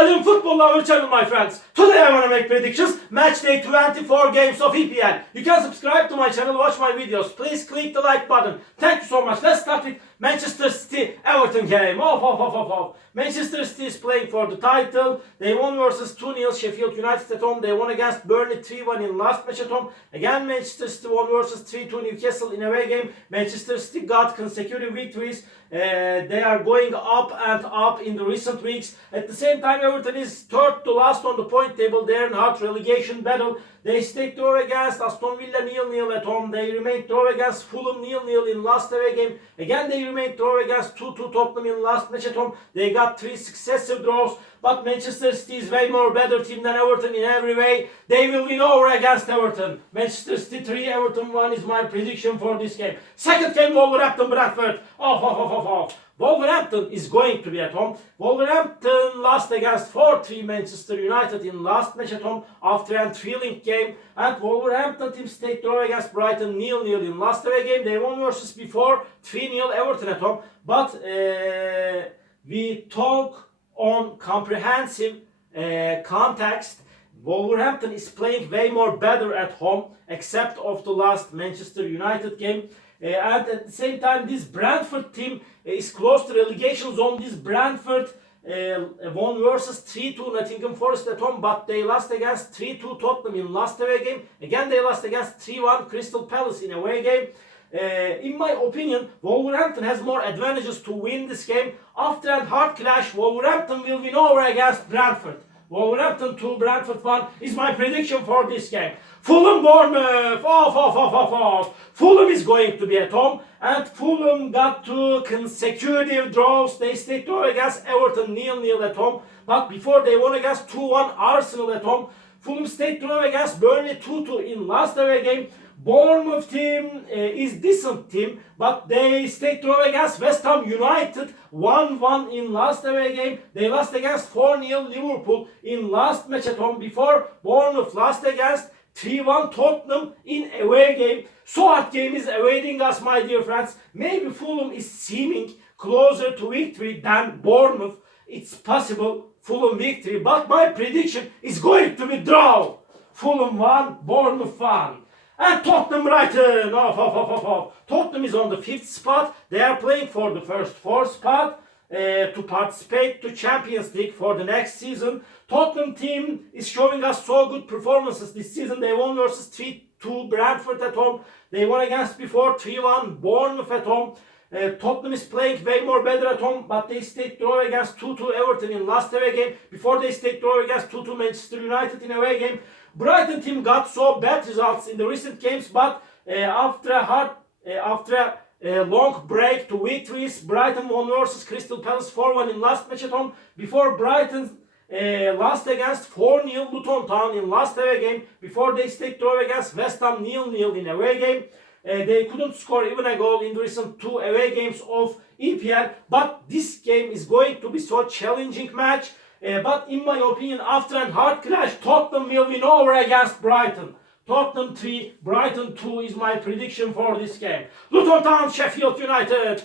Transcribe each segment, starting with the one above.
geldin Football Lover Channel, my friends. Today I want to make predictions. Match day 24 games of EPL. You can subscribe to my channel, watch my videos. Please click the like button. Thank you so much. Let's start with Manchester City Everton game. Manchester City is playing for the title. They won versus 2-0 Sheffield United at home. They won against Burnley 3-1 in last match at home. Again, Manchester City won versus 3-2 Newcastle in away game. Manchester City got consecutive victories. They are going up and up in the recent weeks. At the same time, Everton is third to last on the point table. They're in hard relegation battle. They stayed draw against Aston Villa 0-0 at home. They remained draw against Fulham 0-0 in last away game. Again, they remained draw against 2-2 Tottenham in last match at home. They got 3 successive draws. But Manchester City is way more better team than Everton in every way. They will win over against Everton. Manchester City 3, Everton 1 is my prediction for this game. Second game, Wolverhampton Bradford. Wolverhampton is going to be at home. Wolverhampton lost against 4-3 Manchester United in last match at home after a thrilling game. And Wolverhampton team stayed draw against Brighton 0-0 in last away game. They won versus before 3-0 Everton at home. But we talk on comprehensive context. Wolverhampton is playing way more better at home, except of the last Manchester United game. And at the same time, this Brentford team is close to relegation zone. This Brentford won versus 3-2 Nottingham Forest at home, but they lost against 3-2 Tottenham in last away game. Again, they lost against 3-1 Crystal Palace in away game. In my opinion, Wolverhampton has more advantages to win this game. After a hard clash, Wolverhampton will win over against Brentford. Wolverhampton 2, Brentford 1 is my prediction for this game. Fulham Bournemouth. Fulham is going to be at home, and Fulham got 2 consecutive draws. They stayed draw against Everton 0-0 at home, but before they won against 2-1 Arsenal at home. Fulham stayed draw against Burnley 2-2 in last away game. Bournemouth team is decent team, but they stayed draw against West Ham United 1-1 in last away game. They lost against 4-0 Liverpool in last match at home before Bournemouth lost against 3-1 Tottenham in away game. So hard game is awaiting us, my dear friends. Maybe Fulham is seeming closer to victory than Bournemouth. It's possible Fulham victory, but my prediction is going to be draw. Fulham 1, Bournemouth 1. And Tottenham Brighton. Tottenham is on the 5th spot. They are playing for the first 4 spot to participate to Champions League for the next season. Tottenham team is showing us so good performances this season. They won versus 3-2 Brentford at home. They won against before 3-1 Bournemouth at home. Tottenham is playing way more better at home, but they stayed draw against 2-2 Everton in last away game. Before they stayed draw against 2-2 Manchester United in away game. Brighton team got so bad results in the recent games, but after a long break to victories, Brighton won versus Crystal Palace 4-1 in last match at home. Before Brighton lost against 4-0 Luton Town in last away game. Before they stayed draw against West Ham 0-0 in away game. They couldn't score even a goal in the recent 2 away games of EPL. But this game is going to be so challenging match. But in my opinion, after a hard clash, Tottenham will win over against Brighton. Tottenham 3, Brighton 2 is my prediction for this game. Luton Town, Sheffield United.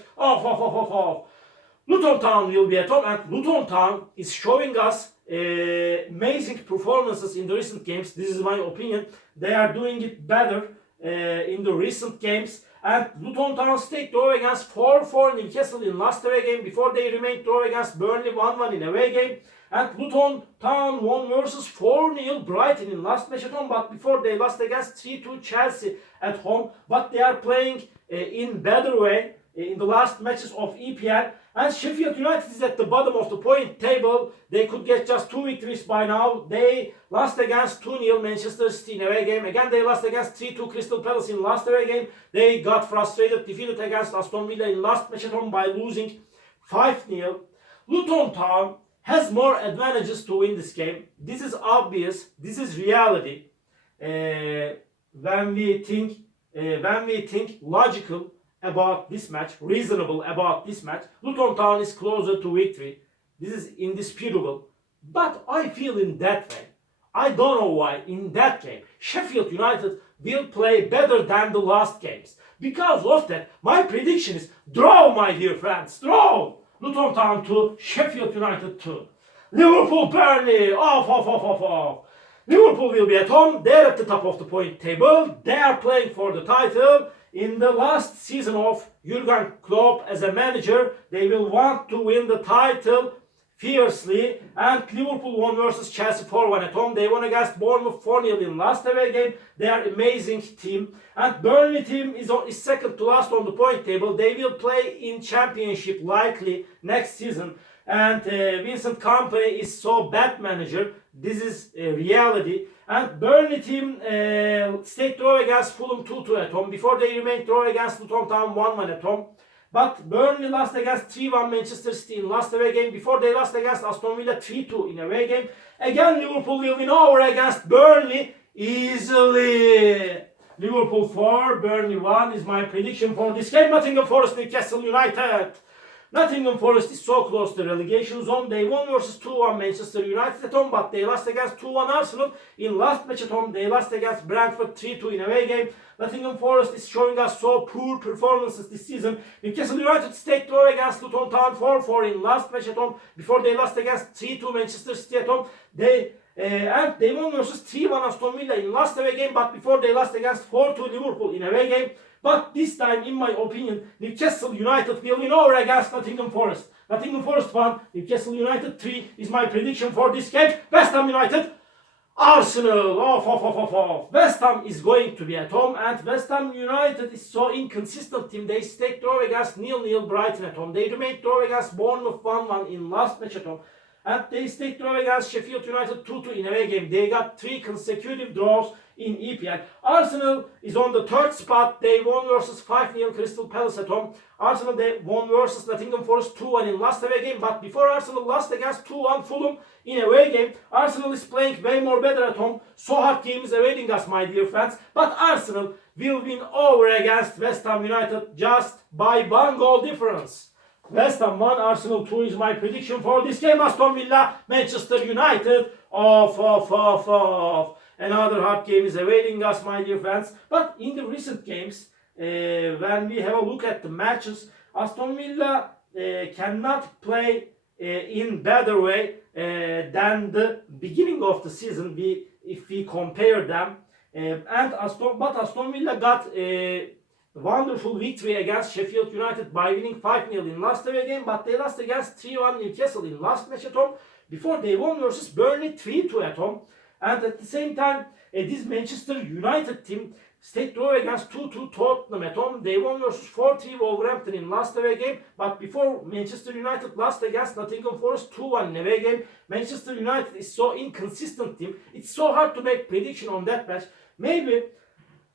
Luton Town will be at home, and Luton Town is showing us amazing performances in the recent games. This is my opinion. They are doing it better in the recent games. And Luton Town stayed draw against 4-4 Newcastle in last away game. Before they remained draw against Burnley 1-1 in away game. And Luton Town won versus 4-0 Brighton in last match at home. But before they lost against 3-2 Chelsea at home. But they are playing in better way in the last matches of EPL. And Sheffield United is at the bottom of the point table. They could get just 2 victories by now. They lost against 2-0 Manchester City in away game. Again, they lost against 3-2 Crystal Palace in last away game. They got frustrated, defeated against Aston Villa in last match at home by losing 5-0. Luton Town has more advantages to win this game. This is obvious. This is reality. When we think logical about this match, reasonable about this match, Luton Town is closer to victory. This is indisputable. But I feel in that way, I don't know why, in that game, Sheffield United will play better than the last games. Because of that, my prediction is draw, my dear friends, draw! Luton Town 2, Sheffield United 2. Liverpool Burnley. Off. Liverpool will be at home. They're at the top of the point table. They are playing for the title. In the last season of Jurgen Klopp as a manager, they will want to win the title fiercely. And Liverpool won versus Chelsea 4-1 at home. They won against Bournemouth 4-0 in last away game. They are amazing team. And Burnley team is second to last on the point table. They will play in Championship likely next season. And Vincent Kompany is so bad manager. This is a reality. And Burnley team stayed draw against Fulham 2-2 at home. Before they remained draw against Luton Town 1-1 at home. But Burnley lost against 3-1 Manchester City in last away game. Before they lost against Aston Villa 3-2 in away game. Again Liverpool will win over against Burnley easily. Liverpool 4, Burnley 1 is my prediction for this game. Nottingham Forest, Newcastle United. Nottingham Forest is so close to the relegation zone. They won versus 2-1 Manchester United at home, but they lost against 2-1 Arsenal. In last match at home, they lost against Brentford 3-2 in away game. Nottingham Forest is showing us so poor performances this season. Newcastle United stayed draw against Luton Town 4-4 in last match at home. Before they lost against 3-2 Manchester City at home. And they won versus 3-1 Aston Villa in last away game, but before they lost against 4-2 Liverpool in away game. But this time, in my opinion, Newcastle United will win over against Nottingham Forest. Nottingham Forest 1, Newcastle United 3 is my prediction for this game. West Ham United, Arsenal. Off. West Ham is going to be at home, and West Ham United is so inconsistent team. They stayed draw against 0-0 Brighton at home. They remained draw against Bournemouth 1-1 in last match at home. And they stayed draw against Sheffield United 2-2 in away game. They got 3 consecutive draws in EPL. Arsenal is on the third spot. They won versus 5-0 Crystal Palace at home. Arsenal they won versus Nottingham Forest 2-1 in last away game. But before Arsenal lost against 2-1 Fulham in away game, Arsenal is playing way more better at home. So hard game is awaiting us, my dear friends. But Arsenal will win over against West Ham United just by 1 goal difference. West Ham 1, Arsenal 2 is my prediction for this game. Aston Villa, Manchester United. Off. Another hard game is awaiting us, my dear friends. But in the recent games, when we have a look at the matches, Aston Villa cannot play in better way than the beginning of the season. If we compare them, but Aston Villa got a wonderful victory against Sheffield United by winning 5-0 in last away game, but they lost against 3-1 Newcastle in last match at home. Before they won versus Burnley 3-2 at home. And at the same time, this Manchester United team stayed draw against 2-2 Tottenham at home. They won versus 4-3 Wolverhampton in last away game. But before Manchester United lost against Nottingham Forest 2-1 in away game. Manchester United is so inconsistent team. It's so hard to make prediction on that match. Maybe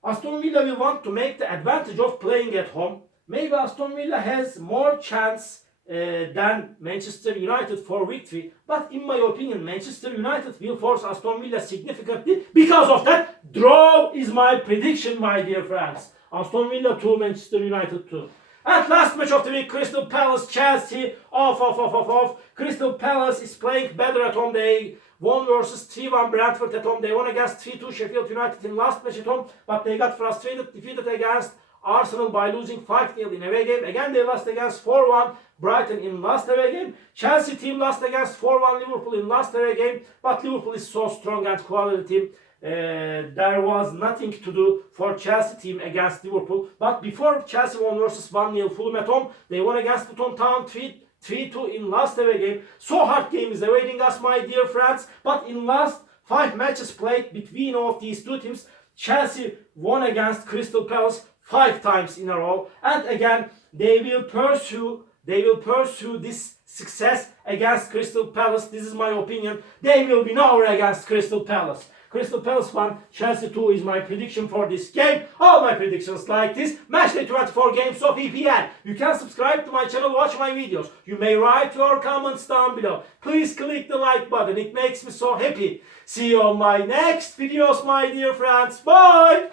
Aston Villa will want to make the advantage of playing at home. Maybe Aston Villa has more chance than Manchester United for victory. But in my opinion, Manchester United will force Aston Villa significantly. Because of that, draw is my prediction, my dear friends. Aston Villa 2, Manchester United 2. And last match of the week, Crystal Palace, Chelsea. Off. Crystal Palace is playing better at home. They won versus 3-1 Brentford at home. They won against 3-2 Sheffield United in last match at home. But they got frustrated, defeated against Arsenal by losing 5-0 in away game. Again, they lost against 4-1 Brighton in last away game. Chelsea team lost against 4-1 Liverpool in last away game. But Liverpool is so strong and quality team. There was nothing to do for Chelsea team against Liverpool. But before Chelsea won versus 1-0 Fulham at home, they won against Luton Town 3-2 in last away game. So hard game is awaiting us, my dear friends. But in last 5 matches played between all of these two teams, Chelsea won against Crystal Palace 5 times in a row. And again, they will pursue this success against Crystal Palace. This is my opinion. They will win over against Crystal Palace. Crystal Palace 1, Chelsea 2 is my prediction for this game. All my predictions like this. Matchday 24 games of EPL. You can subscribe to my channel, watch my videos. You may write your comments down below. Please click the like button. It makes me so happy. See you on my next videos, my dear friends. Bye!